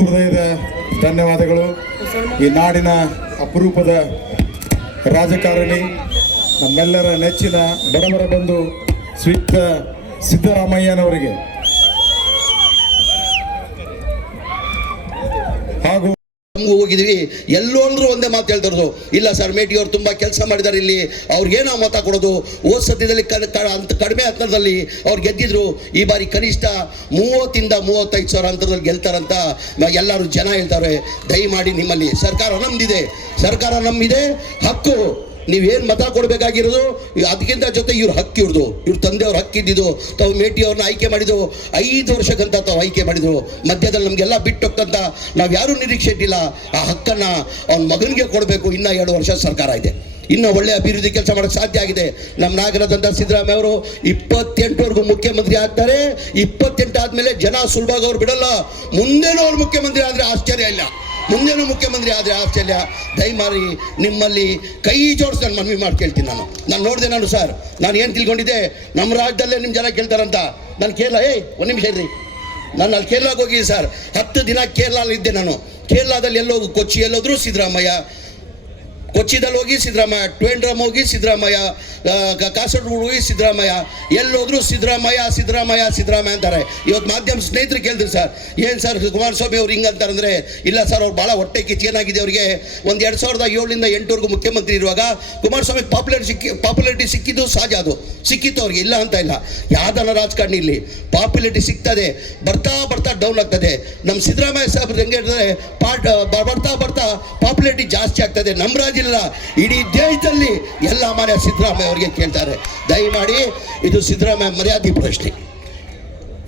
ಹೃದಯದ ಧನ್ಯವಾದಗಳು. ಈ ನಾಡಿನ ಅಪರೂಪದ ರಾಜಕಾರಣಿ, ನಮ್ಮೆಲ್ಲರ ನೆಚ್ಚಿನ ಬಡವರ ಬಂಧು ಶ್ರೀಯುತ ಸಿದ್ದರಾಮಯ್ಯನವರಿಗೆ ಹಾಗೂ ಹೋಗಿದ್ವಿ. ಎಲ್ಲೋ ಅಂದ್ರೂ ಒಂದೇ ಮಾತು ಹೇಳ್ತಾರದು, ಇಲ್ಲ ಸರ್ ಮೇಟಿ ಅವ್ರು ತುಂಬಾ ಕೆಲಸ ಮಾಡಿದ್ದಾರೆ, ಇಲ್ಲಿ ಅವ್ರಿಗೇನೋ ಮತ ಕೊಡೋದು. ಹೋದ ಸದ್ಯದಲ್ಲಿ ಕಡಿಮೆ ಅಂತರದಲ್ಲಿ ಅವ್ರು ಗೆದ್ದಿದ್ರು. ಈ ಬಾರಿ ಕನಿಷ್ಠ 30,000-35,000 ಅಂತರದಲ್ಲಿ ಗೆಲ್ತಾರಂತ ಎಲ್ಲರೂ ಜನ ಹೇಳ್ತಾರೆ. ದಯಮಾಡಿ ನಿಮ್ಮಲ್ಲಿ ಸರ್ಕಾರ ನಮ್ದಿದೆ, ಹಕ್ಕು. ನೀವೇನು ಮತ ಕೊಡಬೇಕಾಗಿರೋದು ಅದಕ್ಕಿಂತ ಜೊತೆ ಇವ್ರ ಹಕ್ಕು, ಇವ್ರ ತಂದೆಯವ್ರ ಹಕ್ಕಿದ್ದು. ತಾವು ಮೇಟಿ ಅವ್ರನ್ನ ಆಯ್ಕೆ ಮಾಡಿದ್ರು, 5 ವರ್ಷಕ್ಕಂತ ತಾವು ಆಯ್ಕೆ ಮಾಡಿದ್ರು. ಮಧ್ಯದಲ್ಲಿ ನಮಗೆಲ್ಲ ಬಿಟ್ಟೋಗ್ತಂತ ನಾವು ಯಾರೂ ನಿರೀಕ್ಷೆ ಇಟ್ಟಿಲ್ಲ. ಆ ಹಕ್ಕನ್ನು ಅವ್ನ ಮಗನಿಗೆ ಕೊಡಬೇಕು. ಇನ್ನೂ 2 ವರ್ಷ ಸರ್ಕಾರ ಇದೆ, ಇನ್ನೂ ಒಳ್ಳೆ ಅಭಿವೃದ್ಧಿ ಕೆಲಸ ಮಾಡೋಕ್ಕೆ ಸಾಧ್ಯ ಆಗಿದೆ. ನಮ್ಮ ನಾಯಕರಾದಂಥ ಸಿದ್ದರಾಮಯ್ಯ ಅವರು 28ವರೆಗೂ ಮುಖ್ಯಮಂತ್ರಿ ಆಗ್ತಾರೆ. 28 ಆದಮೇಲೆ ಜನ ಸುಲಭವಾಗಿ ಅವ್ರು ಬಿಡಲ್ಲ. ಮುಂದೇನೂ ಅವ್ರು ಮುಖ್ಯಮಂತ್ರಿ ಆದರೆ ಆಶ್ಚರ್ಯ ಇಲ್ಲ, ಮುಂದೇನೂ ಮುಖ್ಯಮಂತ್ರಿ ಆದರೆ ಆಶ್ಚರ್ಯ. ದಯಮಾಡಿ ನಿಮ್ಮಲ್ಲಿ ಕೈ ಜೋಡಿಸಿ ನಾನು ಮನವಿ ಮಾಡಿ ಕೇಳ್ತೀನಿ. ನಾನು ನೋಡಿದೆ. ಸರ್ ನಾನು ಏನು ತಿಳ್ಕೊಂಡಿದ್ದೆ, ನಮ್ಮ ರಾಜ್ಯದಲ್ಲೇ ನಿಮ್ಮ ಜನ ಕೇಳ್ತಾರಂತ. ನಾನು ಕೇರಳ ಒಂದು ನಿಮಿಷ ಇರ್ರಿ, ನಾನು ಅಲ್ಲಿ ಕೇರಳಕ್ಕೆ ಹೋಗಿದ್ದೆ ಸರ್. 10 ದಿನ ಕೇರಳಲ್ಲಿ ಇದ್ದೆ ನಾನು. ಕೇರಳದಲ್ಲಿ ಎಲ್ಲೋಗಿ ಕೊಚ್ಚಿ ಎಲ್ಲೋದ್ರು ಸಿದ್ದರಾಮಯ್ಯ, ಕೊಚ್ಚಿದಲ್ಲಿ ಹೋಗಿ ಸಿದ್ದರಾಮಯ್ಯ, ಟ್ವೇಂಡ್ರಮ್ ಹೋಗಿ ಸಿದ್ದರಾಮಯ್ಯ, ಕಾಸರಗೋಡು ಹೋಗಿ ಸಿದ್ದರಾಮಯ್ಯ, ಎಲ್ಲೋದ್ರು ಸಿದ್ದರಾಮಯ್ಯ ಅಂತಾರೆ. ಇವತ್ತು ಮಾಧ್ಯಮ ಸ್ನೇಹಿತರು ಕೇಳಿದ್ರು, ಸರ್ ಏನು ಸರ್ ಕುಮಾರಸ್ವಾಮಿ ಅವ್ರು ಹಿಂಗಂತಾರೆ ಅಂದರೆ, ಇಲ್ಲ ಸರ್ ಅವ್ರು ಭಾಳ ಹೊಟ್ಟೆ ಕಿಚ್ಚೇನಾಗಿದೆ ಅವರಿಗೆ. ಒಂದು 2007ರಿಂದ 8ವರೆಗೂ ಮುಖ್ಯಮಂತ್ರಿ ಇರುವಾಗ ಕುಮಾರಸ್ವಾಮಿ ಪಾಪ್ಯುಲಾರಿಟಿ ಸಿಕ್ಕಿದ್ದು ಸಹಜ, ಅದು ಸಿಕ್ಕಿತ್ತು ಅವ್ರಿಗೆ, ಇಲ್ಲ ಅಂತ ಇಲ್ಲ. ಯಾವ್ದನ್ನ ರಾಜಕಾರಣಿ ಇಲ್ಲಿ ಪಾಪ್ಯುಲಾರಿಟಿ ಸಿಗ್ತದೆ, ಬರ್ತಾ ಡೌನ್ ಆಗ್ತದೆ. ನಮ್ಮ ಸಿದ್ದರಾಮಯ್ಯ ಸಾಹೇಬ್ರು ಹೆಂಗೆ ಹೇಳಿದ್ರೆ ಬರ್ತಾ ಪಾಪ್ಯುಲಾರಿಟಿ ಜಾಸ್ತಿ ಆಗ್ತದೆ. ನಮ್ಮ ರಾಜ್ಯ ಇಲ್ಲ, ಇಡೀ ದೇಶದಲ್ಲಿ ಎಲ್ಲ ಮನೆ ಸಿದ್ದರಾಮಯ್ಯ ಅವರಿಗೆ ಕೇಳ್ತಾರೆ. ದಯಮಾಡಿ ಇದು ಸಿದ್ದರಾಮಯ್ಯ ಮರ್ಯಾದೆ ಪ್ರಶ್ನೆ,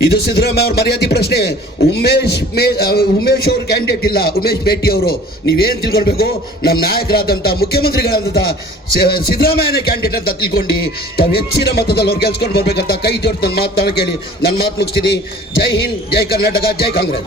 ಇದು ಸಿದ್ದರಾಮಯ್ಯ ಅವ್ರ ಮರ್ಯಾದೆ ಪ್ರಶ್ನೆ. ಉಮೇಶ್ ಅವ್ರ ಕ್ಯಾಂಡಿಡೇಟ್ ಇಲ್ಲ, ಉಮೇಶ್ ಮೇಟಿ ಅವರು. ನೀವೇನು ತಿಳ್ಕೊಳ್ಬೇಕು, ನಮ್ಮ ನಾಯಕರಾದಂಥ ಮುಖ್ಯಮಂತ್ರಿಗಳಾದಂಥ ಸಿದ್ದರಾಮಯ್ಯನೇ ಕ್ಯಾಂಡಿಡೇಟ್ ಅಂತ ತಿಳ್ಕೊಂಡು ತಾವು ಹೆಚ್ಚಿನ ಮತದಲ್ಲಿ ಅವ್ರು ಗೆಲ್ಸ್ಕೊಂಡು ಬರ್ಬೇಕಂತ ಕೈ ಜೋಡಿಸಿ ನನ್ನ ಮಾತನ್ನು ಕೇಳಿ ನನ್ನ ಮಾತು ಮುಗಿಸ್ತೀನಿ. ಜೈ ಹಿಂದ್, ಜೈ ಕರ್ನಾಟಕ, ಜೈ ಕಾಂಗ್ರೆಸ್.